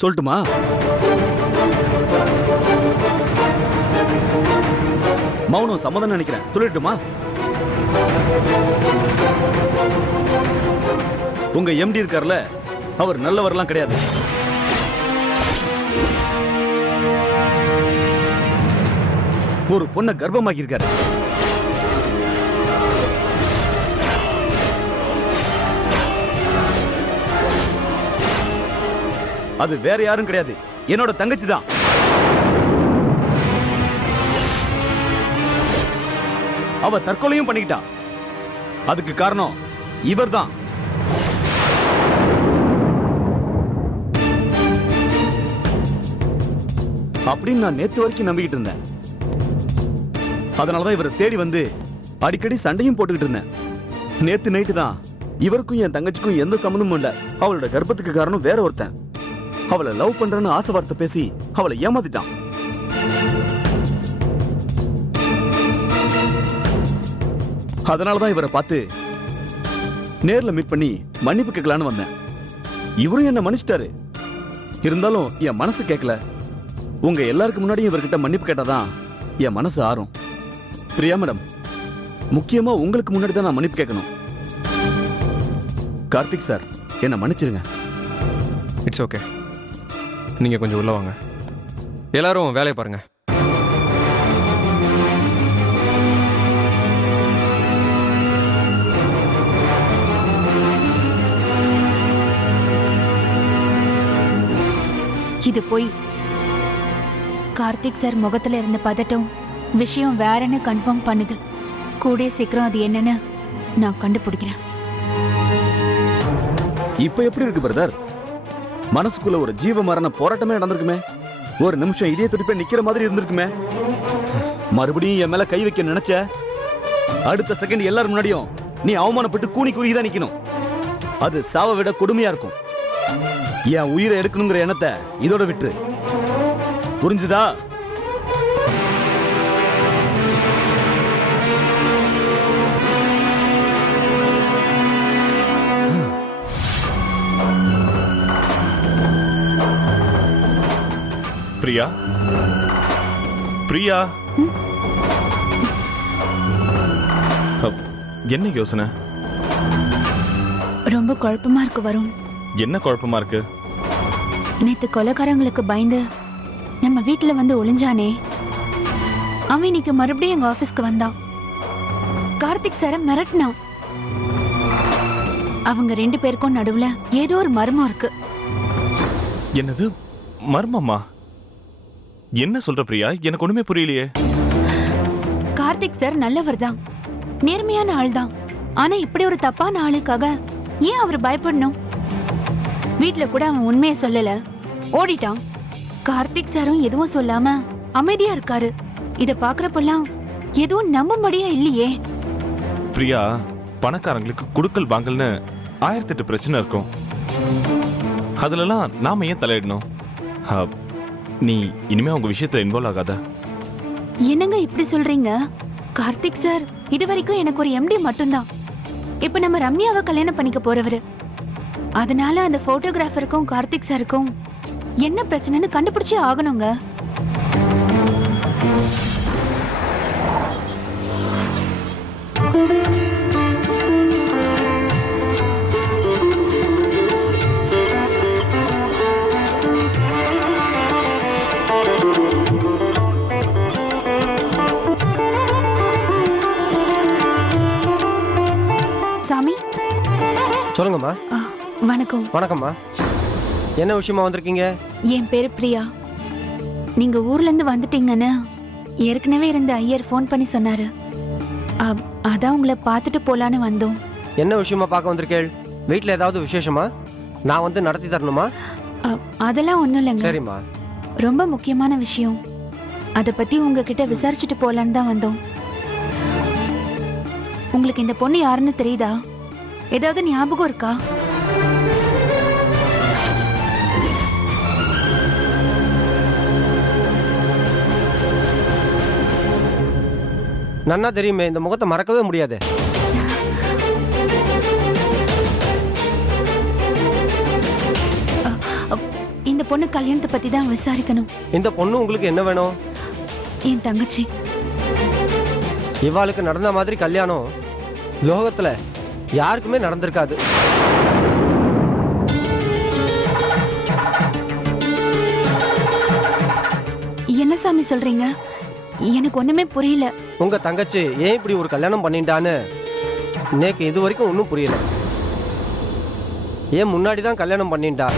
சொல்லட்டுமா? மௌனம் சம்மதம் நினைக்கிறேன். சொல்லிட்டுமா? உங்க எம்டி இருக்கார்ல, அவர் நல்லவரெல்லாம் கிடையாது. ஒரு பொண்ணை கர்ப்பமாக்கி இருக்காரு. அது வேற யாரும் கிடையாது, என்னோட தங்கச்சி தான். அவ தற்கொலையும் பண்ணிக்கிட்டா. அதுக்கு காரணம் இவர்தான். அப்படின்னு நான் நேத்து வரைக்கும் நம்பிக்கிட்டு இருந்தேன். அதனாலதான் இவரை தேடி வந்து அடிக்கடி சண்டையும் போட்டுக்கிட்டு இருந்தேன். நேத்து நைட்டு தான் இவருக்கும் என் தங்கச்சிக்கும் எந்த சம்மந்தமும் இல்ல, அவளோட கர்ப்பத்துக்கு காரணம் வேற ஒருத்தன். அவளை லவ் பண்றேன்னு ஆசை வார்த்தை பேசி அவளை ஏமாத்திட்டான். அதனாலதான் இவரை பார்த்து நேர்ல மீட் பண்ணி மன்னிப்பு கேட்கலான்னு வந்தேன். இவரும் என்ன மன்னிச்சிட்டாரு. இருந்தாலும் என் மனசு கேட்கல. உங்க எல்லாருக்கு முன்னாடியும் இவர்கிட்ட மன்னிப்பு கேட்டாதான் என் மனசு ஆறும். பிரியா மேடம், முக்கியமா உங்களுக்கு முன்னாடி தான் நான் மன்னிப்பு கேட்கணும். கார்த்திக் சார், என்னை மன்னிச்சிருங்க. It's okay. நீங்கள் கொஞ்சம் உள்ள வாங்க. எல்லாரும் வேலையை பாருங்க. இது போய் கார்த்திக் சார் முகத்துல இருந்த பதட்டம் விஷயம் வேறன்னு கன்ஃபார்ம் பண்ணுது. கூடிய சீக்கிரம் அது என்னன்னு நான் கண்டுபிடிக்கிறேன். இப்ப எப்படி இருக்கு பிரதர்? மனசுக்குள்ள ஒரு ஜீவ மரண போராட்டமே நடந்திருக்குமே. ஒரு நிமிஷம் இதே துடிப்பே நிக்கிற மாதிரி இருந்திருக்குமே. மறுபடியும் என் மேல கை வைக்க நினைச்ச அடுத்த செகண்ட் எல்லாரும் முன்னாடியும் நீ அவமானப்பட்டு கூனி குறுகிதான் நிக்கணும். அது சாவை விட கொடுமையா இருக்கும். என் உயிரை எடுக்கணுங்கிற எண்ணத்தை இதோட விட்டு. புரிஞ்சுதா? பிரியா, பிரியா, என்ன யோசனை? ரொம்ப குழப்பமா இருக்கு வருண். என்ன குழப்பமா இருக்கு? நேத்து கொலைக்காரங்களுக்கு பயந்து நம்ம வீட்டுல வந்து ஒளிஞ்சானே, அவன் இன்னைக்கு மறுபடியும் எங்க ஆபீஸ்க்கு வந்தான். கார்த்திக் சார மிரட்டினான். அவங்க 2 பேருக்கும் நடுவுல ஏதோ ஒரு மர்மம் இருக்கு. என்னது மர்மமா? என்ன சொல்ற பிரியா? எனக்கு ஒண்ணுமே புரியலையே. கார்த்திக் சார் நல்லவர் தான், நேர்மையான ஆள் தான். ஆனா இப்படி ஒரு தப்பான ஆளுக்காக ஏன் அவர் பயப்படணும்? வீட்ல கூட அவன் உண்மையை சொல்லல, ஓடிட்டான். கார்த்திக் சாரும் எதுவும் சொல்லாம அமைதியா இருக்காரு. இத பாக்குறப்பெல்லாம் எதுவும் நம்பும்படியா இல்லையே. பிரியா, பணக்காரங்களுக்கு குடுக்கல் வாங்கல்னு 1008 பிரச்சனை இருக்கும். அதுலலாம் நாம ஏன் தலையிடணும்? நீ இனிமே உங்க விஷயத்துல இன்வால்வ் ஆகாத. என்னங்க இப்படி சொல்றீங்க? கார்த்திக் சார் இது வரைக்கும் எனக்கு ஒரு எம்டி மட்டும்தான். இப்ப நம்ம ரம்யாவை கல்யாணம் பண்ணிக்க போறவரு. அதனால அந்த போட்டோகிராஃபருக்கும் கார்த்திக் சாருக்கும் என்ன பிரச்சனைன்னு கண்டுபிடிச்சே ஆகணுங்க. சாமி, சொல்லுங்கம்மா. வணக்கம். வணக்கம்மா. என்ன விஷயமா வந்திருக்கீங்க? என் பேரு பிரியா. நீங்க ஊர்ல இருந்து வந்துட்டீங்கன்னு ஏற்கனவே இருந்த ஐயர் ஃபோன் பண்ணி சொன்னாரு. அதான் உங்களை பார்த்துட்டு போலான்னு வந்தோம். என்ன விஷயமா பார்க்க வந்திருக்கேள்? வீட்டில் ஏதாவது விசேஷமா? நான் வந்து நடத்தி தரணுமா? அதெல்லாம் ஒண்ணும் இல்லைங்க. சரிம்மா. ரொம்ப முக்கியமான விஷயம், அதை பத்தி உங்ககிட்ட விசாரிச்சுட்டு போலான்னு தான் வந்தோம். உங்களுக்கு இந்த பொண்ணு யாருன்னு தெரியுதா? ஏதாவது ஞாபகம் இருக்கா? நன்னா தெரியுமே, இந்த முகத்தை மறக்கவே முடியாது. இந்த பொண்ணு கல்யாணத்தை பத்தி தான் விசாரிக்கணும். இந்த பொண்ணு உங்களுக்கு என்ன வேணும்? என் தங்கச்சி. இவாளுக்கு நடந்த மாதிரி கல்யாணம் லோகத்துல யாருக்குமே நடந்திருக்காது. என்ன சாமி சொல்றீங்க? எனக்கு ஒண்ணுமே புரியல. உங்க தங்கச்சி ஏன் இப்படி ஒரு கல்யாணம் பண்ணிட்டான்னு நேக்கு இது வரைக்கும் ஒன்றும் புரியல. ஏன் முன்னாடி தான் கல்யாணம் பண்ணிட்டா?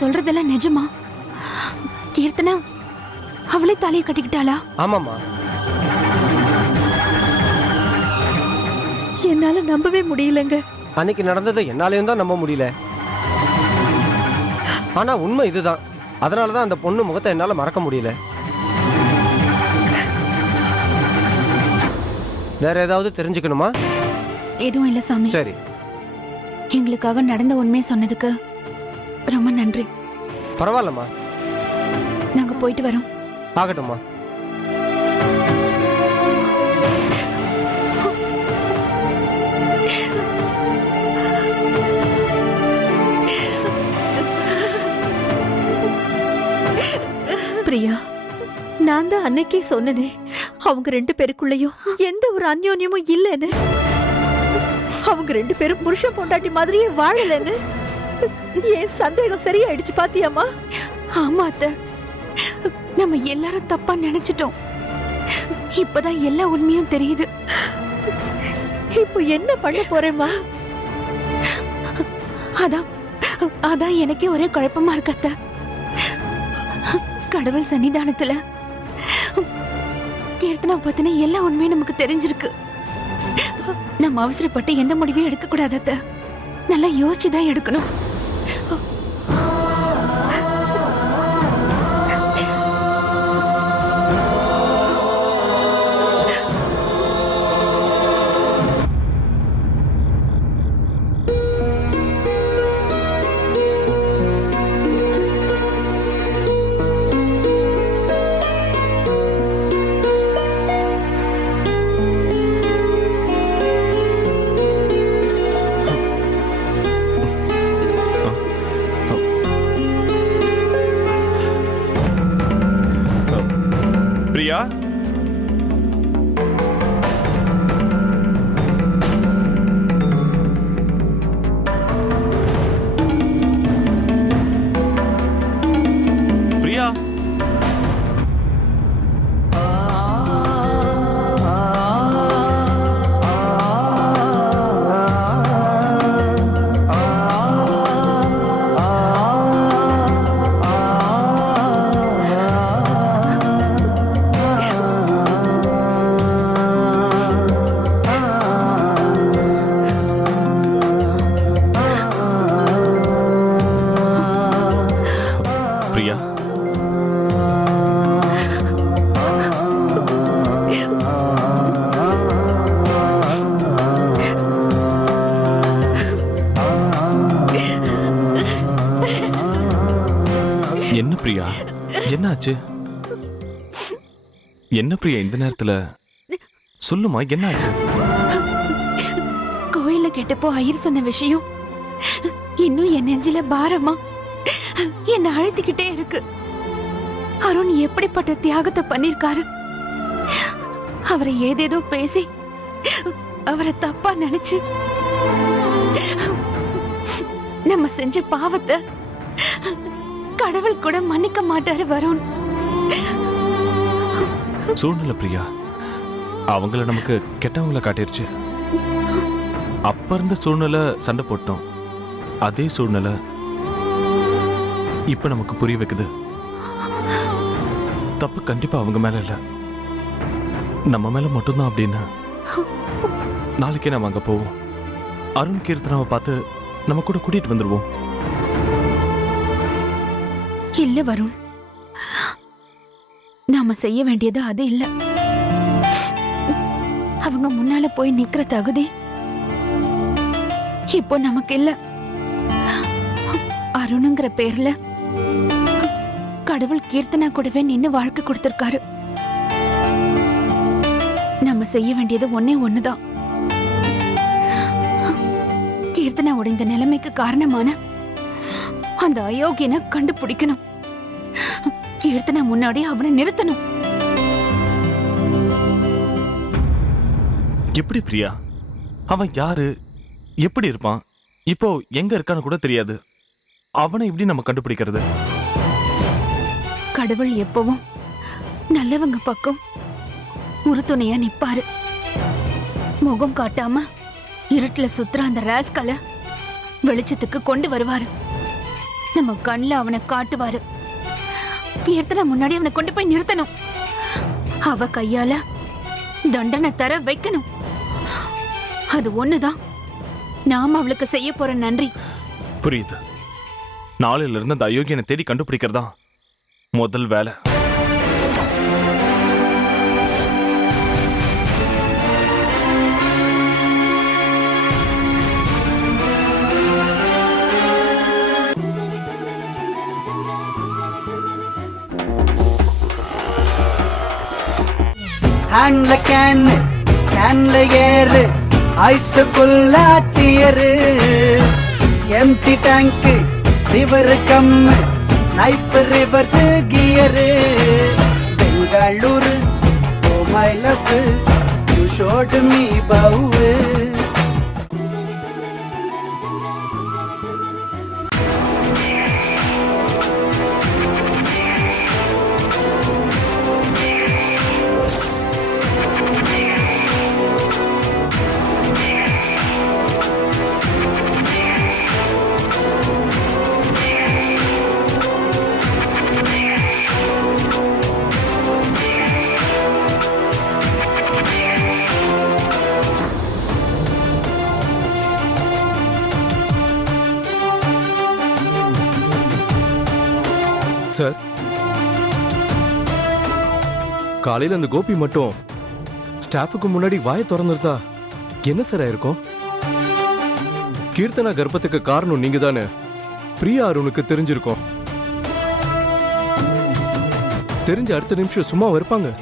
சொல்றதெல்லாம் நிஜமா? கீர்த்தனா அவளே தலையை கட்டிக்கிட்டாளா? ஆமாம்மா. என்னால நம்பவே முடியலங்க. அன்னைக்கு நடந்ததை என்னாலையும் தான் நம்ப முடியல. ஆனா உண்மை இதுதான். அதனாலதான் அந்த பொண்ணு முகத்தை என்னால மறக்க முடியல. வேற ஏதாவது தெரிஞ்சுக்கணுமா? எதுவும் இல்ல சாமி. சரி. எங்களுக்காக நடந்த உண்மையை சொன்னதுக்கு ரொம்ப நன்றி. பரவாயில்லம்மா. நாங்க போயிட்டு வரோம். ஆகட்டும்மா. பிரியா, நான் தான் அன்னைக்கே சொன்னனே அவங்க ரெண்டு பேருக்குள்ளயும் எந்த ஒரு அந்யோன்யமும் இல்லைன்னு. அவங்க ரெண்டு பேரும் புருஷன் பொண்டாட்டி மாதிரியே வாழலன்னு. ஏன் சந்தேகம் சரியாயிடுச்சு பாத்தியாமா? ஆமா அத்தை, நம்ம எல்லாரும் தப்பா நினைச்சிட்டோம். இப்பதான் எல்லா உண்மையும் தெரியுது. இப்போ என்ன பண்ண போறேம்மா? அதான் எனக்கே ஒரே குழப்பமா இருக்கு அத்தை. கடவுள் சன்னிதானத்துல கீர்த்தனா பத்தின எல்லா உண்மையும் நமக்கு தெரிஞ்சிருக்கு. நம்ம அவசரப்பட்டு எந்த முடிவையும் எடுக்க கூடாது அத்தை. நல்லா யோசிச்சுதான் எடுக்கணும். பிரியா என்னாச்சு? என்ன பிரியா இந்த நேரத்துல? சொல்லுமா என்னாச்சு? கோயில கேட்டப்போ ஐயர் சொன்ன விஷயம் இன்னும் என் நெஞ்சில பாரமா என்ன அழுத்திக்கிட்டே இருக்கு. அருண் எப்படிப்பட்ட தியாகத்தை பண்ணிருக்காரு. அவரை ஏதேதோ பேசி அவரை தப்பா நினைச்சு நம்ம செஞ்ச பாவத்தை கடவுள் கூட மன்னிக்க மாட்டாரு வருண். சூழ்நிலை பிரியா அவங்கள நமக்கு கெட்டவங்கள காட்டிருச்சு. அப்ப இருந்த சூழ்நிலை சண்டை போட்டோம். அதே சூழ்நிலை இப்ப நமக்கு புரிய வைக்குது. தப்பு கண்டிப்பா அவங்க மேல இல்ல, நம்ம மேல மட்டும்தான். அப்படின்னு நாளைக்கே நம்ம அங்க போவோம். அருண் கீர்த்தனாவை பார்த்து நம்ம கூட கூட்டிட்டு வந்துருவோம். இல்ல வருண், நாம செய்ய வேண்டியது அது இல்ல. அவங்க முன்னால போய் நிக்கிற தகுதி இப்போ நமக்கு இல்ல. அருணுங்கிற பேர்ல கடவுள் கீர்த்தனா கூடவே நின்னு வாழ்க்கை கொடுத்திருக்காரு. நம்ம செய்ய வேண்டியது ஒன்னே ஒண்ணுதான். கீர்த்தனா உடைந்த நிலைமைக்கு காரணமான அந்த அயோக்கியனை கண்டுபிடிக்கணும். கீர்த்தனா முன்னாடி அவனை நிறுத்தணும். எப்படி பிரியா? அவன் யாரு, எப்படி இருப்பான், இப்போ எங்க இருக்கான்னு கூட தெரியாது. அவனை எப்படி நம்ம கண்டுபிடிக்கிறது? கடவுள் எப்பவும் நல்லவங்க பக்கம் உறுதுணையா நிப்பாரு. முகம் காட்டாம இருட்டுல சுத்துற அந்த ராஸ்கல வெளிச்சத்துக்கு கொண்டு வருவாரு. நம்ம கண்ணுல அவனை காட்டுவாரு. கீர்த்தனா முன்னாடி அவனை கொண்டு போய் நிறுத்தணும். அவ கையால தண்டனை தர வைக்கணும். அது ஒண்ணுதான் நாம அவளுக்கு செய்ய போற நன்றி. புரியுது. நாளையில இருந்து அந்த அயோக்கியனை தேடி கண்டுபிடிக்கிறதா முதல் வேலை. ஹேண்ட்ல கேன்ல ஏறு, ஐஸ் ஃபுல்லா dear, empty tank, river come, knife reverse gear, Bengaluru, oh my love, you shot me பவு. சார், காலையில் அந்த கோபி மட்டும் ஸ்டாஃபுக்கு முன்னாடி வாயை திறந்துருந்தா என்ன சார் ஆயிருக்கும்? கீர்த்தனா கர்ப்பத்துக்கு காரணம் நீங்க தானே பிரியா அருணுக்கு தெரிஞ்சிருக்கும். தெரிஞ்ச அடுத்த நிமிஷம் சும்மா இருப்பாங்க.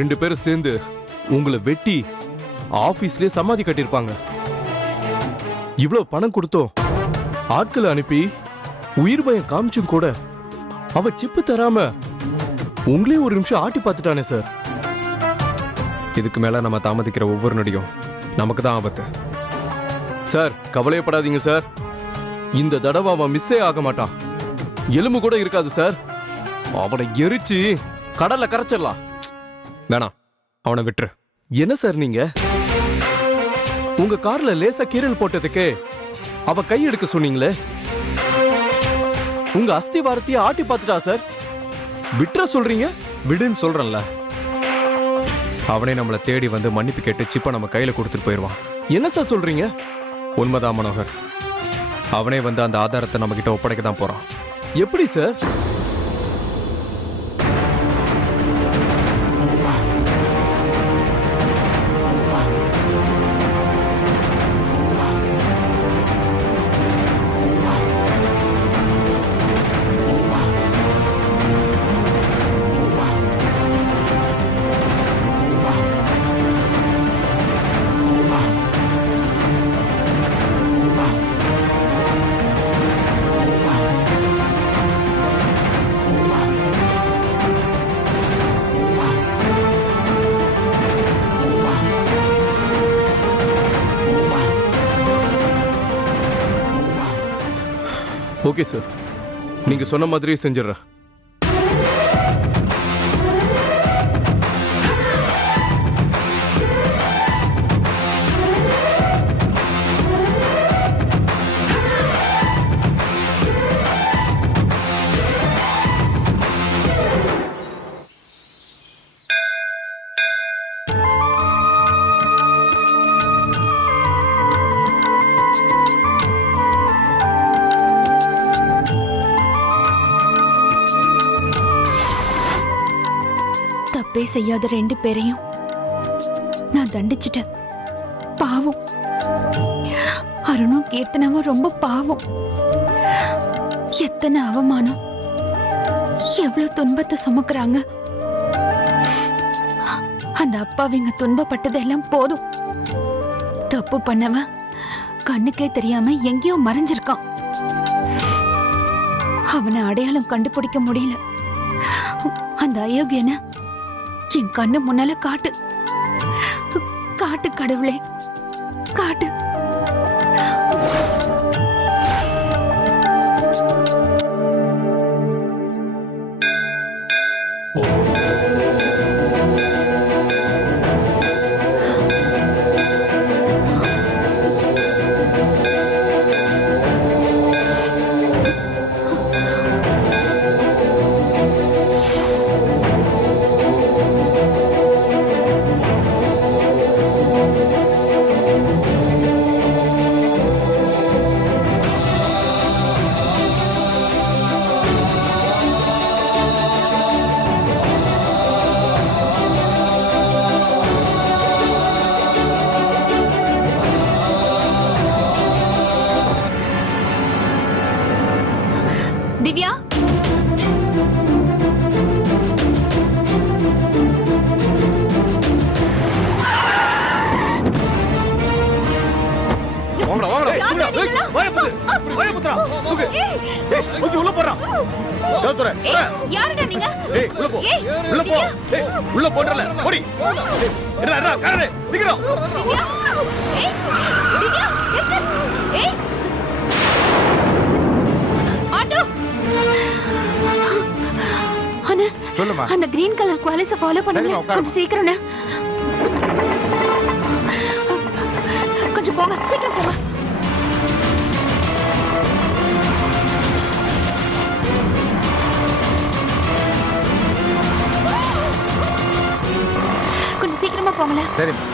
2 பேரும் சேர்ந்து உங்களை வெட்டி ஆபீஸ்லயே சமாதி கட்டியிருப்பாங்க. இவ்வளவு பணம் கொடுத்தோம், ஆட்களை அனுப்பி உயிர் பயம் காமிச்சும் கூட அவ சிப்பு தராம உங்களே ஒரு நிமிஷம் ஆட்டி பார்த்துட்டானே சார். இதுக்கு மேல நம்ம தாமதிக்கிற ஒவ்வொரு நொடியும் நமக்கு தான் ஆபத்து. சார் கவலையப்படாதீங்க சார், இந்த தடவை அவன் மிஸ்ஸே ஆக மாட்டான். எலும்பு கூட இருக்காது சார். அவனை எரிச்சு கடல்ல கரைச்சிடலாம். வேணாம், அவனை விட்டுரு. என்ன சார் நீங்க உங்க கார்ல லேசா கீரல் போட்டதுக்கு அவ கை எடுக்க சொன்னீங்களே, உங்க அஸ்திவாரத்தையே ஆட்டி பார்த்துட்டா சார். விட்டுற சொல்றீங்க? விடுன்னு சொல்றேன்ல. அவனே நம்மளை தேடி வந்து மன்னிப்பு கேட்டு சிப்ப நம்ம கையில கொடுத்துட்டு போயிடுவான். என்ன சார் சொல்றீங்க? உண்மைதான் மனோகர், அவனே வந்து அந்த ஆதாரத்தை நம்ம கிட்ட ஒப்படைக்க தான் போறான். எப்படி சார்? ஓகே சார், நீங்க சொன்ன மாதிரியே செஞ்சிடறேன். தப்பே செய்யாத 2 பேரையும் நான் தண்டிச்சிட்டேன். பாவம். அருணும் கீர்த்தனாவும் ரொம்ப பாவம். எத்தனை அவமானம், எவ்வளவு துன்பத்தை சுமக்குறாங்க. அந்த அப்பாவிங்க துன்பப்பட்டதெல்லாம் போதும். தப்பு பண்ணவன் கண்ணுக்கே தெரியாம எங்கேயோ மறைஞ்சிருக்கான். அவனை அடையாளம் கண்டுபிடிக்க முடியல. அந்த அயோக்கியனை என் கண்ணு முன்னால காட்டு. காட்டு கடவுளே, காட்டு. திவ்யா, யாருடா நீங்க? உள்ள போன்றல ஓடி. சீக்கிரம். திவ்யா, திவ்யா, நிறுத்து. ஆட்டோ. அண்ணா, சொல்லுமா. அந்த கிரீன் கலர் குவாலிஸை ஃபாலோ பண்ணுங்க. சரிம்மா, உட்காருமா. கொஞ்சம் சீக்கிரம். கொஞ்சம் போங்க, சீக்கிரம் போங்க. கொஞ்சம் சீக்கிரமா போங்களேன். சரிம்மா.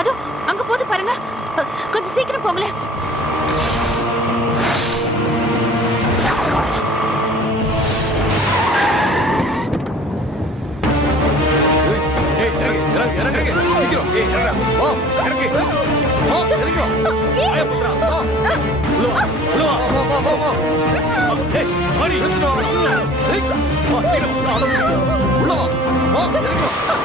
அதோ அங்க போது பாருங்க. கொஞ்சம் சீக்கிரம் போங்களேன். சீக்கிரம். வாடி. ஏய், வா, சீக்கிரம் வா, அடம் பிடிக்காத. உள்ள வா. வா, இறங்கி வா.